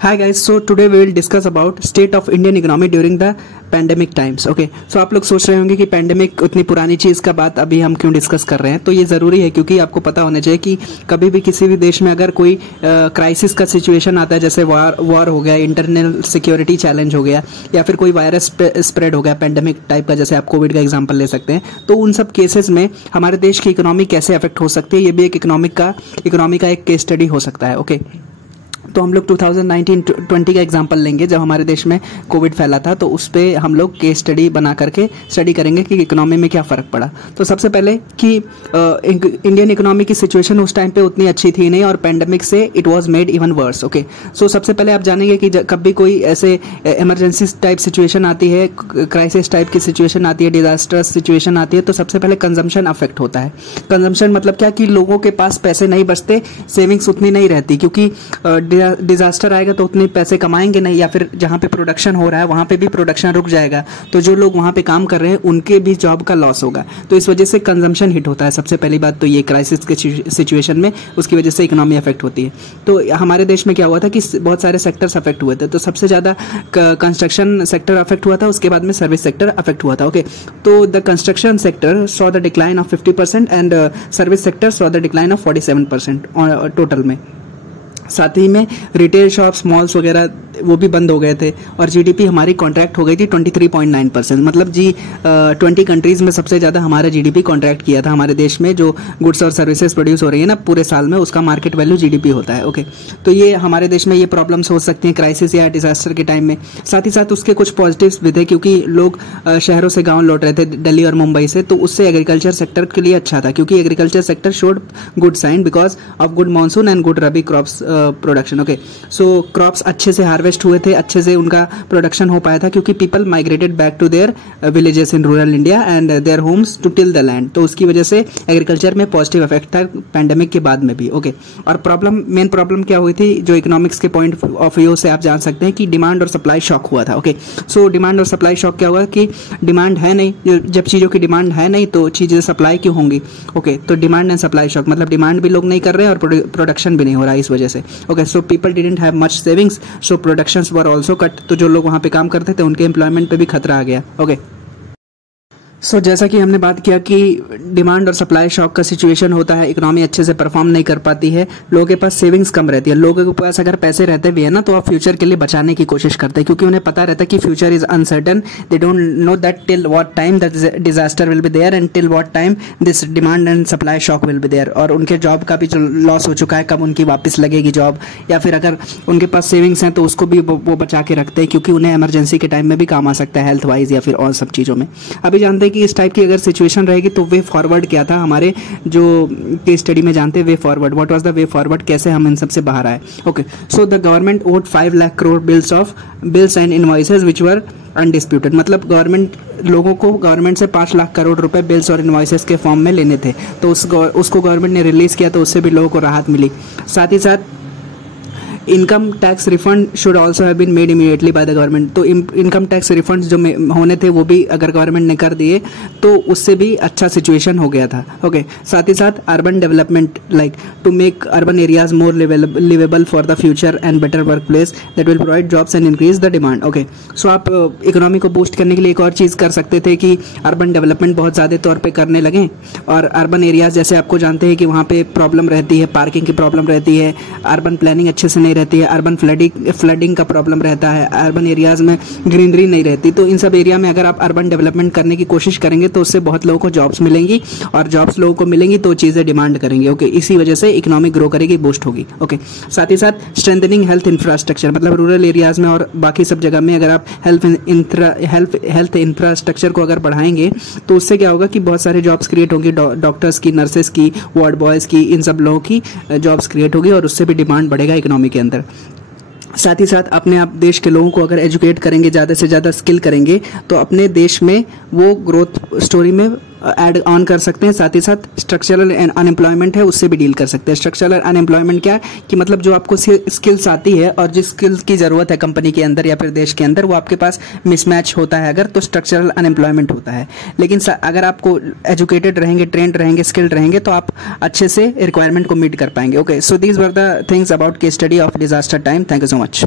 Hi guys, so today we will discuss about state of Indian economy during the pandemic times. Okay, so आप लोग सोच रहे होंगे कि पैंडेमिक उतनी पुरानी चीज़ का बात अभी हम क्यों डिस्कस कर रहे हैं। तो ये ज़रूरी है क्योंकि आपको पता होना चाहिए कि कभी भी किसी भी देश में अगर कोई क्राइसिस का सिचुएशन आता है, जैसे वॉर हो गया, इंटरनल सिक्योरिटी चैलेंज हो गया, या फिर कोई वायरस स्प्रेड हो गया पैंडेमिक टाइप का, जैसे आप कोविड का एग्जाम्पल ले सकते हैं। तो उन सब केसेस में हमारे देश की इकोनॉमी कैसे अफेक्ट हो सकती है, ये भी एक इकोनॉमी का एक केस स्टडी हो सकता है। ओके, तो हम लोग 2019-20 का एग्जांपल लेंगे जब हमारे देश में कोविड फैला था। तो उस पर हम लोग केस स्टडी बना करके स्टडी करेंगे कि इकोनॉमी में क्या फ़र्क पड़ा। तो सबसे पहले कि इंडियन इकोनॉमी की सिचुएशन उस टाइम पे उतनी अच्छी थी नहीं, और पैंडेमिक से it was made even worse. Okay, so सबसे पहले आप जानेंगे कि कभी कोई ऐसे इमरजेंसी टाइप सिचुएशन आती है, क्राइसिस टाइप की सिचुएशन आती है, डिजास्टर्स सिचुएशन आती है, तो सबसे पहले कंजम्पशन अफेक्ट होता है। कंजम्पशन मतलब क्या कि लोगों के पास पैसे नहीं बचते, सेविंग्स उतनी नहीं रहती, क्योंकि डिजास्टर आएगा तो उतने पैसे कमाएंगे नहीं, या फिर जहाँ पे प्रोडक्शन हो रहा है वहाँ पे भी प्रोडक्शन रुक जाएगा, तो जो लोग वहाँ पे काम कर रहे हैं उनके भी जॉब का लॉस होगा। तो इस वजह से कंजम्पशन हिट होता है। सबसे पहली बात तो ये क्राइसिस के सिचुएशन में उसकी वजह से इकोनॉमी अफेक्ट होती है। तो हमारे देश में क्या हुआ था कि बहुत सारे सेक्टर्स अफेक्ट हुए थे। तो सबसे ज़्यादा कंस्ट्रक्शन सेक्टर अफेक्ट हुआ था, उसके बाद में सर्विस सेक्टर अफेक्ट हुआ था। ओके, तो the construction sector saw the decline of 50% and service sector saw the decline of 47% total में। साथ ही में रिटेल शॉप्स, मॉल्स वगैरह वो भी बंद हो गए थे, और जीडीपी हमारी कॉन्ट्रैक्ट हो गई थी 23.9%। मतलब 20 कंट्रीज़ में सबसे ज़्यादा हमारा जीडीपी कॉन्ट्रैक्ट किया था। हमारे देश में जो गुड्स और सर्विसेज प्रोड्यूस हो रही है ना पूरे साल में, उसका मार्केट वैल्यू जीडीपी होता है। ओके, तो ये हमारे देश में ये प्रॉब्लम्स हो सकती हैं क्राइसिस या डिजास्टर के टाइम में। साथ ही साथ उसके कुछ पॉजिटिव्स भी थे, क्योंकि लोग शहरों से गाँव लौट रहे थे, दिल्ली और मुंबई से, तो उससे एग्रीकल्चर सेक्टर के लिए अच्छा था, क्योंकि agriculture sector showed good sign because of good monsoon and good rabi crops production. Okay, so crops अच्छे से हार्वेस्ट हुए थे, अच्छे से उनका प्रोडक्शन हो पाया था, क्योंकि people migrated back to their villages in rural India and their homes to till the land. तो उसकी वजह से एग्रीकल्चर में पॉजिटिव इफेक्ट था पैंडेमिक के बाद में भी। ओके, और मेन प्रॉब्लम क्या हुई थी, जो इकोनॉमिक्स के पॉइंट ऑफ व्यू से आप जान सकते हैं कि डिमांड और सप्लाई शॉक हुआ था। ओके, सो डिमांड और सप्लाई शॉक क्या हुआ कि डिमांड है नहीं, जब चीज़ों की डिमांड है नहीं तो चीज़ें सप्लाई क्यों होंगी। ओके, तो डिमांड एंड सप्लाई शॉक मतलब डिमांड भी लोग नहीं कर रहे हैं और प्रोडक्शन भी नहीं हो रहा है इस वजह से। Okay, so people didn't have much savings, so productions were also cut. तो जो लोग वहाँ पे काम करते थे उनके एम्प्लॉयमेंट पे भी खतरा आ गया। ओके, सो जैसा कि हमने बात किया कि डिमांड और सप्लाई शॉक का सिचुएशन होता है, इकोनॉमी अच्छे से परफॉर्म नहीं कर पाती है, लोगों के पास सेविंग्स कम रहती है। लोगों के पास अगर पैसे रहते भी है ना, तो आप फ्यूचर के लिए बचाने की कोशिश करते हैं, क्योंकि उन्हें पता रहता है कि future is uncertain. They don't know that till what time that disaster will be there and till what time this demand and supply shock will be there. और उनके जॉब का भी जो लॉस हो चुका है, कब उनकी वापस लगेगी जॉब, या फिर अगर उनके पास सेविंग्स हैं तो उसको भी वो बचा के रखते हैं, क्योंकि उन्हें इमरजेंसी के टाइम में भी काम आ सकता है, हेल्थ वाइज या फिर और सब चीज़ों में। अभी जानते हैं कि इस टाइप की अगर सिचुएशन रहेगी तो वे फॉरवर्ड क्या था, हमारे जो केस स्टडी में जानते हैं way forward, what was the way forward, कैसे हम इन सब से बाहर आए। Okay, so the government owed 5 lakh crore bills and invoices which were undisputed. मतलब लोगों को गवर्नमेंट से 5 लाख करोड़ रुपए बिल्स और इनवॉइसेस के फॉर्म में लेने थे, तो उसको गवर्नमेंट ने रिलीज किया, तो उससे भी लोगों को राहत मिली। साथ ही साथ income tax refund should also have been made immediately by the government. तो इनकम टैक्स रिफंड जो होने थे वो भी अगर गवर्नमेंट ने कर दिए तो उससे भी अच्छा सिचुएशन हो गया था। ओके, साथ ही साथ urban development, like to make urban areas more liveable for the future and better work place that will provide jobs and increase the demand. Okay, so आप इकोनॉमी को बूस्ट करने के लिए एक और चीज़ कर सकते थे कि अर्बन डेवलपमेंट बहुत ज़्यादा तौर पर करने लगे, और अर्बन एरियाज जैसे आपको जानते हैं कि वहाँ पे प्रॉब्लम रहती है, पार्किंग की प्रॉब्लम रहती है, अर्बन प्लानिंग अच्छे से नहीं रहती है, अर्बन फ्लडिंग का प्रॉब्लम रहता है, अर्बन एरियाज में ग्रीनरी नहीं रहती। तो इन सब एरिया में अगर आप अर्बन डेवलपमेंट करने की कोशिश करेंगे तो उससे बहुत लोगों को जॉब्स मिलेंगी, और जॉब्स लोगों को मिलेंगी तो चीज़ें डिमांड करेंगे। ओके, इसी वजह से इकोनॉमी ग्रो करेगी, बूस्ट होगी। ओके, साथ ही साथ स्ट्रेंथनिंग हेल्थ इंफ्रास्ट्रक्चर, मतलब रूरल एरियाज में और बाकी सब जगह में अगर आप हेल्थ इंफ्रास्ट्रक्चर को अगर बढ़ाएंगे तो उससे क्या होगा कि बहुत सारे जॉब्स क्रिएट होंगी, डॉक्टर्स की, नर्सेस की, वार्ड बॉयज़ की, इन सब लोगों की जॉब्स क्रिएट होगी, और उससे भी डिमांड बढ़ेगा इकोनॉमी के अंदर। साथ ही साथ अपने आप देश के लोगों को अगर एजुकेट करेंगे, ज़्यादा से ज़्यादा स्किल करेंगे, तो अपने देश में वो ग्रोथ स्टोरी में ऐड ऑन कर सकते हैं। साथ ही साथ स्ट्रक्चरल अनएम्प्लॉयमेंट है उससे भी डील कर सकते हैं। स्ट्रक्चरल अनएम्प्लॉयमेंट क्या है कि मतलब जो आपको स्किल्स आती है और जिस स्किल्स की ज़रूरत है कंपनी के अंदर या फिर देश के अंदर, वो आपके पास मिसमैच होता है अगर, तो स्ट्रक्चरल अनएम्प्लॉयमेंट होता है। लेकिन अगर आपको एजुकेटेड रहेंगे, ट्रेंड रहेंगे, स्किल्ड रहेंगे, तो आप अच्छे से रिक्वायरमेंट को मीट कर पाएंगे। Okay, so these were the things about case study of disaster time. Thank you so much.